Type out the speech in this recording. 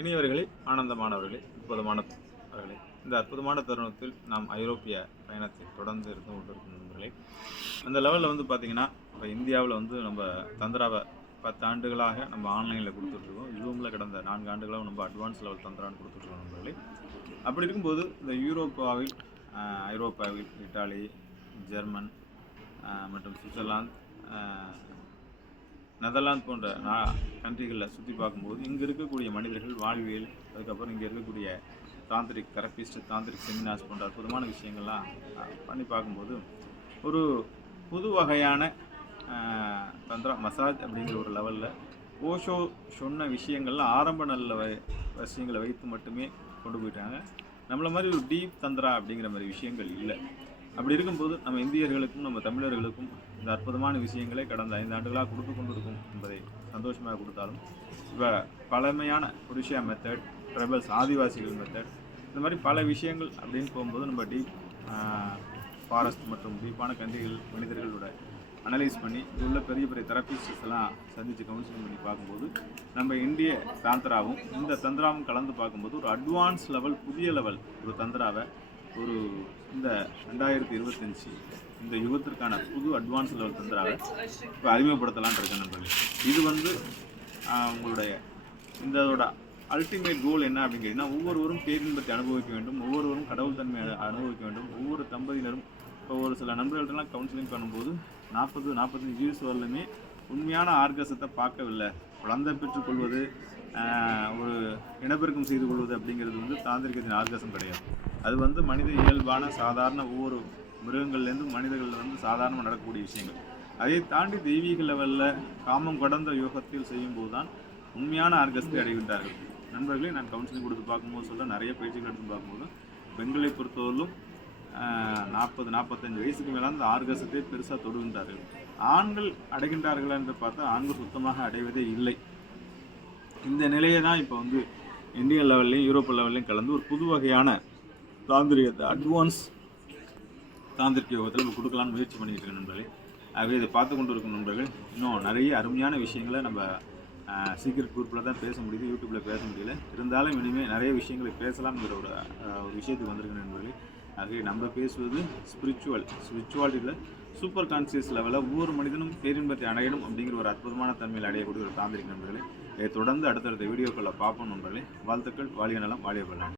இனியவர்களே, ஆனந்தமானவர்களே, அற்புதமானவர்களே, இந்த அற்புதமான தருணத்தில் நாம் ஐரோப்பிய பயணத்தை தொடர்ந்து இருந்து கொண்டிருக்கும் நண்பர்களே. அந்த லெவலில் வந்து பார்த்திங்கன்னா, இப்போ இந்தியாவில் வந்து நம்ம தந்திராவை 10 ஆண்டுகளாக நம்ம ஆன்லைனில் கொடுத்துட்ருக்கோம். ஜூமில் கடந்த 4 ஆண்டுகளாக நம்ம அட்வான்ஸ் லெவல் தந்திரான்னு கொடுத்துட்ருக்கோம் நண்பர்களே. அப்படி இருக்கும்போது இந்த ஐரோப்பாவில் இட்டாலி, ஜெர்மன் மற்றும் சுவிட்சர்லாந்து, நெதர்லாந்து போன்ற கண்ட்ரிகளில் சுற்றி பார்க்கும்போது இங்கே இருக்கக்கூடிய மனிதர்கள் வாழ்வியல், அதுக்கப்புறம் இங்கே இருக்கக்கூடிய தாந்திரிக் தெரபிஸ்ட், தாந்திரிக் செமினார்ஸ் போன்ற அற்புதமான விஷயங்கள்லாம் பண்ணி பார்க்கும்போது ஒரு புது வகையான தந்திரா மசாஜ் அப்படிங்கிற ஒரு லெவலில் ஓஷோ சொன்ன விஷயங்கள்லாம் ஆரம்ப நல்ல விஷயங்களை வைத்து மட்டுமே கொண்டு போயிட்டாங்க. நம்மளை மாதிரி ஒரு டீப் தந்திரா அப்படிங்கிற மாதிரி விஷயங்கள் இல்லை. அப்படி இருக்கும்போது நம்ம இந்தியர்களுக்கும் நம்ம தமிழர்களுக்கும் இந்த அற்புதமான விஷயங்களை கடந்த 5 ஆண்டுகளாக கொடுத்து கொண்டிருக்கும் என்பதை சந்தோஷமாக கொடுத்தாலும், இப்போ பழமையான புருஷியா மெத்தட், ட்ரைபல்ஸ் ஆதிவாசிகள் மெத்தட், இந்த மாதிரி பல விஷயங்கள் அப்படின்னு போகும்போது நம்ம டீப் ஃபாரஸ்ட் மற்றும் டீப்பான கண்ட்ரிகள் மனிதர்களோட அனலைஸ் பண்ணி உள்ள பெரிய பெரிய தெரபிஸ்ட்ஸ் எல்லாம் சந்தித்து கவுன்சிலிங் பண்ணி பார்க்கும்போது நம்ம இந்திய தாந்திராவும் இந்த தந்திராவும் கலந்து பார்க்கும்போது ஒரு அட்வான்ஸ் லெவல், புதிய லெவல் ஒரு தந்திராவை ஒரு இந்த 2025 இந்த யுகத்திற்கான புது அட்வான்ஸ் லெவல் தந்திராவை இப்போ அறிமுகப்படுத்தலான் இருக்கேன் நண்பர்களே. இது வந்து உங்களுடைய இதோட அல்டிமேட் கோல் என்ன அப்படின்னு கேட்டிங்கன்னா, ஒவ்வொருவரும் பேரின்பத்தை அனுபவிக்க வேண்டும், ஒவ்வொருவரும் கடவுள் தன்மையை அனுபவிக்க வேண்டும். ஒவ்வொரு தம்பதியினரும் இப்போ ஒரு சில நண்பர்கள்ட்டெல்லாம் கவுன்சிலிங் பண்ணும்போது 40-45 வயசு வரலுமே உண்மையான ஆர்கசத்தை பார்க்கவில்லை. குழந்தை பெற்றுக்கொள்வது, ஒரு இனப்பெருக்கம் செய்து கொள்வது அப்படிங்கிறது வந்து தாந்திரிகத்தின் ஆர்கசம் கிடையாது. அது வந்து மனித இயல்பான சாதாரண ஒவ்வொரு மிருகங்கள்லேருந்து மனிதர்கள் வந்து சாதாரணமாக நடக்கக்கூடிய விஷயங்கள். அதை தாண்டி தெய்வீக லெவலில் காமம் கடந்த யோகத்தில் செய்யும்போது தான் உண்மையான ஆர்கசத்தை அடைகின்றார்கள். நண்பர்களே, நான் கவுன்சிலிங் கொடுத்து பார்க்கும்போது சொல்ல நிறைய பயிற்சிகள் எடுத்து பார்க்கும்போது பெண்களை பொறுத்தவரையிலும் 40-45 வயசுக்கு மேலே அந்த ஆர்கசத்தை பெருசாக தொடுகின்றார்கள். ஆண்கள் அடைகின்றார்கள் என்று பார்த்தா ஆண்கள் சுத்தமாக அடைவதே இல்லை. இந்த நிலையை தான் இப்போ வந்து இந்தியன் லெவல்லையும் யூரோப் லெவல்லையும் கலந்து ஒரு புது வகையான தாந்திரிகத்தை, அட்வான்ஸ் தாந்திரிக யோகத்தில் நம்ம கொடுக்கலான்னு முயற்சி பண்ணிக்கிட்டு இருக்கேன் நண்பர்களே. ஆகவே இதை பார்த்து கொண்டு இருக்கும் நண்பர்கள், இன்னும் நிறைய அருமையான விஷயங்களை நம்ம சீக்ரெட் குரூப்பில் தான் பேச முடியுது, யூடியூப்பில் பேச முடியல. இருந்தாலும் இனிமேல் நிறைய விஷயங்களை பேசலாம்ங்கிற ஒரு விஷயத்துக்கு வந்திருக்கு நண்பர்களே. ஆகவே நம்ம பேசுவது ஸ்பிரிச்சுவாலிட்டியில் சூப்பர் கான்சியஸ் லெவலில் ஒவ்வொரு மனிதனும் பேரின்பத்தை அடையணும் அப்படிங்கிற ஒரு அற்புதமான தன்மையில் அடையக்கூடிய ஒரு தாந்திரிக் நண்பர்களே. இதை தொடர்ந்து அடுத்தடுத்த வீடியோக்களில் பார்ப்போம் நண்பர்களே. வாழ்த்துக்கள். வாழிய நலம், வாழிய பலம்.